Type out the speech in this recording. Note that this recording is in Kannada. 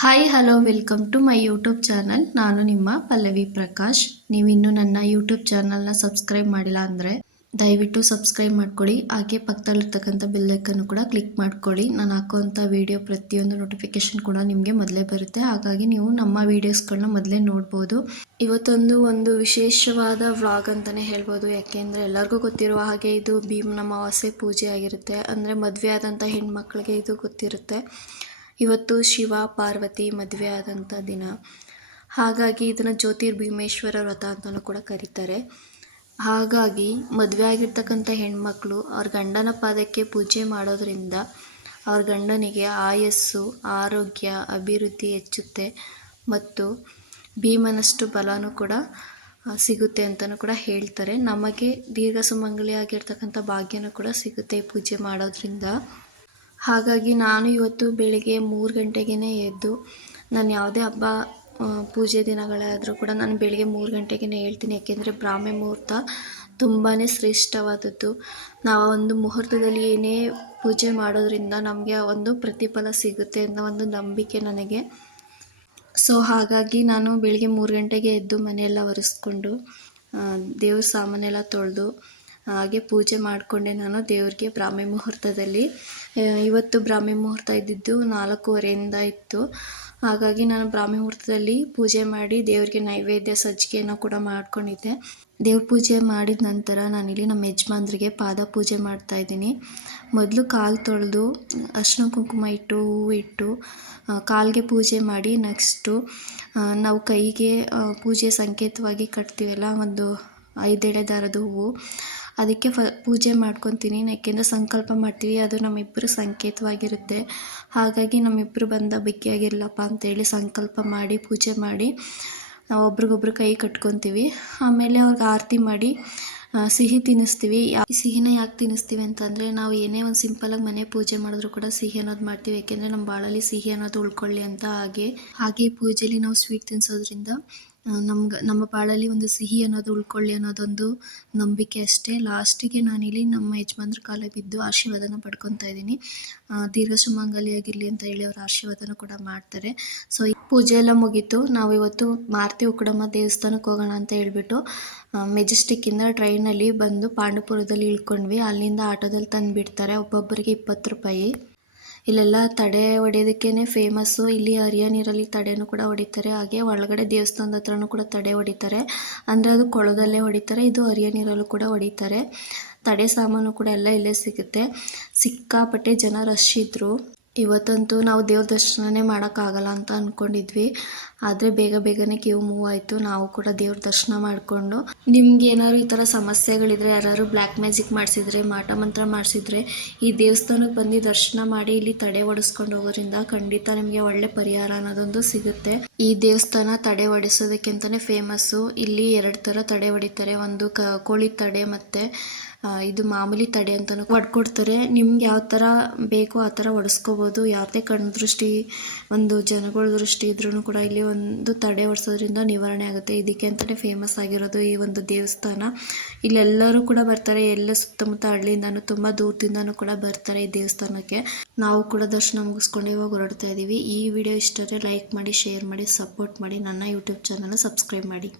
Hi hello welcome to my YouTube channel. ನಾನು ನಿಮ್ಮ ಪಲ್ಲವಿ ಪ್ರಕಾಶ್. ನೀವಿನ್ನೂ ನನ್ನ ಯೂಟ್ಯೂಬ್ ಚಾನಲ್ನ ಸಬ್ಸ್ಕ್ರೈಬ್ ಮಾಡಿಲ್ಲ ಅಂದರೆ ದಯವಿಟ್ಟು ಸಬ್ಸ್ಕ್ರೈಬ್ ಮಾಡ್ಕೊಳ್ಳಿ. ಹಾಗೆ ಪಕ್ಕದಲ್ಲಿರ್ತಕ್ಕಂಥ ಬೆಲ್ಲೈಕನ್ನು ಕೂಡ ಕ್ಲಿಕ್ ಮಾಡ್ಕೊಳ್ಳಿ. ನಾನು ಹಾಕುವಂಥ ವೀಡಿಯೋ ಪ್ರತಿಯೊಂದು ನೋಟಿಫಿಕೇಷನ್ ಕೂಡ ನಿಮಗೆ ಮೊದಲೇ ಬರುತ್ತೆ. ಹಾಗಾಗಿ ನೀವು ನಮ್ಮ ವೀಡಿಯೋಸ್ಗಳನ್ನ ಮೊದಲೇ ನೋಡ್ಬೋದು. ಒಂದು ವಿಶೇಷವಾದ ವ್ಲಾಗ್ ಅಂತಲೇ ಹೇಳ್ಬೋದು. ಯಾಕೆಂದರೆ ಎಲ್ಲರಿಗೂ ಗೊತ್ತಿರುವ ಹಾಗೆ ಇದು ಭೀಮನ ಅಮಾವಾಸ್ಯೆ ಪೂಜೆ ಆಗಿರುತ್ತೆ. ಅಂದರೆ ಮದುವೆ ಆದಂಥ ಹೆಣ್ಮಕ್ಳಿಗೆ ಇದು ಗೊತ್ತಿರುತ್ತೆ. ಇವತ್ತು ಶಿವ ಪಾರ್ವತಿ ಮದುವೆ ಆದಂಥ ದಿನ. ಹಾಗಾಗಿ ಇದನ್ನು ಜ್ಯೋತಿರ್ಭೀಮೇಶ್ವರ ವ್ರತ ಅಂತಲೂ ಕೂಡ ಕರೀತಾರೆ. ಹಾಗಾಗಿ ಮದುವೆ ಆಗಿರ್ತಕ್ಕಂಥ ಹೆಣ್ಮಕ್ಳು ಅವ್ರ ಗಂಡನ ಪಾದಕ್ಕೆ ಪೂಜೆ ಮಾಡೋದ್ರಿಂದ ಅವ್ರ ಗಂಡನಿಗೆ ಆಯಸ್ಸು, ಆರೋಗ್ಯ, ಅಭಿವೃದ್ಧಿ ಹೆಚ್ಚುತ್ತೆ ಮತ್ತು ಭೀಮನಷ್ಟು ಬಲನೂ ಕೂಡ ಸಿಗುತ್ತೆ ಅಂತಲೂ ಕೂಡ ಹೇಳ್ತಾರೆ. ನಮಗೆ ದೀರ್ಘ ಸುಮಂಗಲಿ ಆಗಿರ್ತಕ್ಕಂಥ ಭಾಗ್ಯನೂ ಕೂಡ ಸಿಗುತ್ತೆ ಈ ಪೂಜೆ ಮಾಡೋದ್ರಿಂದ. ಹಾಗಾಗಿ ನಾನು ಇವತ್ತು ಬೆಳಿಗ್ಗೆ 3 ಗಂಟೆಗೇ ಎದ್ದು, ನಾನು ಯಾವುದೇ ಹಬ್ಬ ಪೂಜೆ ದಿನಗಳಾದರೂ ಕೂಡ ನಾನು ಬೆಳಿಗ್ಗೆ 3 ಗಂಟೆಗೇ ಹೇಳ್ತೀನಿ. ಯಾಕೆಂದರೆ ಬ್ರಾಹ್ಮಿ ಮುಹೂರ್ತ ತುಂಬಾ ಶ್ರೇಷ್ಠವಾದದ್ದು. ನಾವು ಒಂದು ಮುಹೂರ್ತದಲ್ಲಿ ಏನೇ ಪೂಜೆ ಮಾಡೋದ್ರಿಂದ ನಮಗೆ ಒಂದು ಪ್ರತಿಫಲ ಸಿಗುತ್ತೆ ಅನ್ನೋ ಒಂದು ನಂಬಿಕೆ ನನಗೆ. ಸೊ ಹಾಗಾಗಿ ನಾನು ಬೆಳಿಗ್ಗೆ 3 ಗಂಟೆಗೆ ಎದ್ದು ಮನೆಯೆಲ್ಲ ಒರೆಸ್ಕೊಂಡು ದೇವ್ರ ಸಾಮಾನೆಲ್ಲ ತೊಳೆದು ಹಾಗೆ ಪೂಜೆ ಮಾಡಿಕೊಂಡೆ ನಾನು ದೇವ್ರಿಗೆ. ಬ್ರಾಹ್ಮಿ ಮುಹೂರ್ತದಲ್ಲಿ ಇವತ್ತು ಬ್ರಾಹ್ಮಿ ಮುಹೂರ್ತ ಇದ್ದಿದ್ದು 4:15 ಇತ್ತು. ಹಾಗಾಗಿ ನಾನು ಬ್ರಾಹ್ಮಿ ಮುಹೂರ್ತದಲ್ಲಿ ಪೂಜೆ ಮಾಡಿ ದೇವ್ರಿಗೆ ನೈವೇದ್ಯ ಸಜ್ಜಿಗೆಯನ್ನು ಕೂಡ ಮಾಡ್ಕೊಂಡಿದ್ದೆ. ದೇವ್ರ ಪೂಜೆ ಮಾಡಿದ ನಂತರ ನಾನಿಲ್ಲಿ ನಮ್ಮ ಯಜಮಾನ್ರಿಗೆ ಪಾದ ಪೂಜೆ ಮಾಡ್ತಾಯಿದ್ದೀನಿ. ಮೊದಲು ಕಾಲು ತೊಳೆದು ಅರಿಶಿನ ಕುಂಕುಮ ಇಟ್ಟು ಹೂವು ಇಟ್ಟು ಕಾಲಿಗೆ ಪೂಜೆ ಮಾಡಿ, ನೆಕ್ಸ್ಟು ನಾವು ಕೈಗೆ ಪೂಜೆ ಸಂಕೇತವಾಗಿ ಕಟ್ತೀವಲ್ಲ ಒಂದು 5 ಎಳೆ ದಾರದ ಹೂವು, ಅದಕ್ಕೆ ಪೂಜೆ ಮಾಡ್ಕೊತೀನಿ. ಯಾಕೆಂದರೆ ಸಂಕಲ್ಪ ಮಾಡ್ತೀವಿ, ಅದು ನಮ್ಮಿಬ್ಬರು ಸಂಕೇತವಾಗಿರುತ್ತೆ. ಹಾಗಾಗಿ ನಮ್ಮಿಬ್ಬರು ಬಂದ ಬಿಕ್ಕಿಯಾಗಿರಲಪ್ಪ ಅಂತೇಳಿ ಸಂಕಲ್ಪ ಮಾಡಿ ಪೂಜೆ ಮಾಡಿ ನಾವು ಒಬ್ರಿಗೊಬ್ರು ಕೈ ಕಟ್ಕೊತೀವಿ. ಆಮೇಲೆ ಅವ್ರಿಗೆ ಆರತಿ ಮಾಡಿ ಸಿಹಿ ತಿನ್ನಿಸ್ತೀವಿ. ಸಿಹಿನ ಯಾಕೆ ತಿನ್ನಿಸ್ತೀವಿ ಅಂತಂದರೆ, ನಾವು ಏನೇ ಒಂದು ಸಿಂಪಲಾಗಿ ಮನೆ ಪೂಜೆ ಮಾಡಿದ್ರು ಕೂಡ ಸಿಹಿ ಅನ್ನೋದು ಮಾಡ್ತೀವಿ. ಯಾಕೆಂದರೆ ನಮ್ಮ ಬಾಳಲ್ಲಿ ಸಿಹಿ ಅನ್ನೋದು ಉಳ್ಕೊಳ್ಳಿ ಅಂತ. ಹಾಗೆ ಪೂಜೆಯಲ್ಲಿ ನಾವು ಸ್ವೀಟ್ ತಿನ್ನಿಸೋದ್ರಿಂದ ನಮ್ಮ ಬಾಳಲ್ಲಿ ಒಂದು ಸಿಹಿ ಅನ್ನೋದು ಉಳ್ಕೊಳ್ಳಿ ಅನ್ನೋದೊಂದು ನಂಬಿಕೆ ಅಷ್ಟೇ. ಲಾಸ್ಟಿಗೆ ನಾನಿಲ್ಲಿ ನಮ್ಮ ಯಜಮಾನ್ರ ಕಾಲ ಬಿದ್ದು ಆಶೀರ್ವಾದನ ಪಡ್ಕೊತಾ ಇದ್ದೀನಿ. ದೀರ್ಘ ಸುಮಂಗಲಿಯಾಗಿರಲಿ ಅಂತ ಹೇಳಿ ಅವ್ರ ಆಶೀರ್ವಾದನ ಕೂಡ ಮಾಡ್ತಾರೆ. ಸೊ ಈ ಪೂಜೆ ಎಲ್ಲ ಮುಗೀತು. ನಾವು ಇವತ್ತು ಮಾರುತಿ ಉಕ್ಕಡಮ್ಮ ದೇವಸ್ಥಾನಕ್ಕೆ ಹೋಗೋಣ ಅಂತ ಹೇಳ್ಬಿಟ್ಟು ಮೆಜೆಸ್ಟಿಕ್ಕಿಂದ ಟ್ರೈನಲ್ಲಿ ಬಂದು ಪಾಂಡುಪುರದಲ್ಲಿ ಇಳ್ಕೊಂಡ್ವಿ. ಅಲ್ಲಿಂದ ಆಟೋದಲ್ಲಿ ತಂದು ಬಿಡ್ತಾರೆ. ಒಬ್ಬೊಬ್ಬರಿಗೆ 20 ರೂಪಾಯಿ. ಇಲ್ಲೆಲ್ಲ ತಡೆ ಹೊಡೆಯೋದಕ್ಕೇ ಫೇಮಸ್ಸು. ಇಲ್ಲಿ ಹರಿಯ ನೀರಲ್ಲಿ ತಡೆನೂ ಕೂಡ ಹೊಡಿತಾರೆ. ಹಾಗೆ ಒಳಗಡೆ ದೇವಸ್ಥಾನದ ಹತ್ರನೂ ಕೂಡ ತಡೆ ಹೊಡಿತಾರೆ. ಅಂದರೆ ಅದು ಕೊಳದಲ್ಲೇ ಹೊಡಿತಾರೆ, ಇದು ಹರಿಯ ನೀರಲ್ಲೂ ಕೂಡ ಹೊಡಿತಾರೆ. ತಡೆ ಸಾಮಾನು ಕೂಡ ಎಲ್ಲ ಇಲ್ಲೇ ಸಿಗುತ್ತೆ. ಸಿಕ್ಕಾಪಟ್ಟೆ ಜನ ರಶ್ ಇದ್ದರು. ಇವತ್ತಂತೂ ನಾವು ದೇವ್ರ ದರ್ಶನನೇ ಮಾಡೋಕ್ಕಾಗಲ್ಲ ಅಂತ ಅಂದ್ಕೊಂಡಿದ್ವಿ. ಆದರೆ ಬೇಗನೆ ಕ್ಯೂ ಮೂವ್ ಆಯಿತು. ನಾವು ಕೂಡ ದೇವ್ರ ದರ್ಶನ ಮಾಡಿಕೊಂಡು, ನಿಮ್ಗೆ ಏನಾದ್ರು ಈ ಥರ ಸಮಸ್ಯೆಗಳಿದ್ರೆ, ಯಾರು ಬ್ಲ್ಯಾಕ್ ಮ್ಯಾಜಿಕ್ ಮಾಡಿಸಿದ್ರೆ, ಮಾಟ ಮಂತ್ರ ಮಾಡಿಸಿದ್ರೆ ಈ ದೇವಸ್ಥಾನಕ್ಕೆ ಬಂದು ದರ್ಶನ ಮಾಡಿ ಇಲ್ಲಿ ತಡೆ ಹೊಡಿಸ್ಕೊಂಡು ಹೋಗೋದ್ರಿಂದ ಖಂಡಿತ ನಿಮಗೆ ಒಳ್ಳೆ ಪರಿಹಾರ ಅನ್ನೋದೊಂದು ಸಿಗುತ್ತೆ. ಈ ದೇವಸ್ಥಾನ ತಡೆ ಹೊಡಿಸೋದಕ್ಕೆ ಅಂತಲೇ ಫೇಮಸ್ಸು. ಇಲ್ಲಿ 2 ಥರ ತಡೆ ಹೊಡಿತಾರೆ. ಒಂದು ಕೋಳಿ ತಡೆ ಮತ್ತು ಇದು ಮಾಮೂಲಿ ತಡೆ ಅಂತಲೂ ಹೊಡ್ಕೊಡ್ತಾರೆ. ನಿಮ್ಗೆ ಯಾವ ಥರ ಬೇಕೋ ಆ ಥರ ಹೊಡೆಸ್ಕೋಬೋದು. ಯಾವುದೇ ಕಣ್ಣು ದೃಷ್ಟಿ, ಒಂದು ಜನಗಳ ದೃಷ್ಟಿ ಇದ್ರೂ ಕೂಡ ಇಲ್ಲಿ ಒಂದು ತಡೆ ಹೊಡ್ಸೋದ್ರಿಂದ ನಿವಾರಣೆ ಆಗುತ್ತೆ. ಇದಕ್ಕೆ ಅಂತಲೇ ಫೇಮಸ್ ಆಗಿರೋದು ಈ ಒಂದು ದೇವಸ್ಥಾನ. ಇಲ್ಲೆಲ್ಲರೂ ಕೂಡ ಬರ್ತಾರೆ. ಎಲ್ಲ ಸುತ್ತಮುತ್ತ ಹಳ್ಳಿಯಿಂದನೂ ತುಂಬ ದೂರದಿಂದನೂ ಕೂಡ ಬರ್ತಾರೆ ಈ ದೇವಸ್ಥಾನಕ್ಕೆ. ನಾವು ಕೂಡ ದರ್ಶನ ಮುಗಿಸ್ಕೊಂಡು ಇವಾಗ ಹೊರಡ್ತಾ ಇದ್ದೀವಿ. ಈ ವಿಡಿಯೋ ಇಷ್ಟ ಆದರೆ ಲೈಕ್ ಮಾಡಿ, ಶೇರ್ ಮಾಡಿ, ಸಪೋರ್ಟ್ ಮಾಡಿ. ನನ್ನ ಯೂಟ್ಯೂಬ್ ಚಾನಲ್ನ ಸಬ್ಸ್ಕ್ರೈಬ್ ಮಾಡಿ.